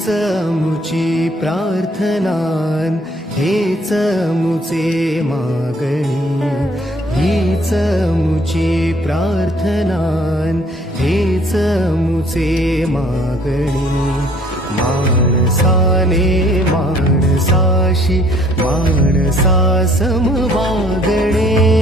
हीच मुची प्रार्थनान, हेच मुचे मागणी, हीच मुची प्रार्थनान, हेच मुचे मागणी. माणसाने माणसाशी माणसासम वागणे.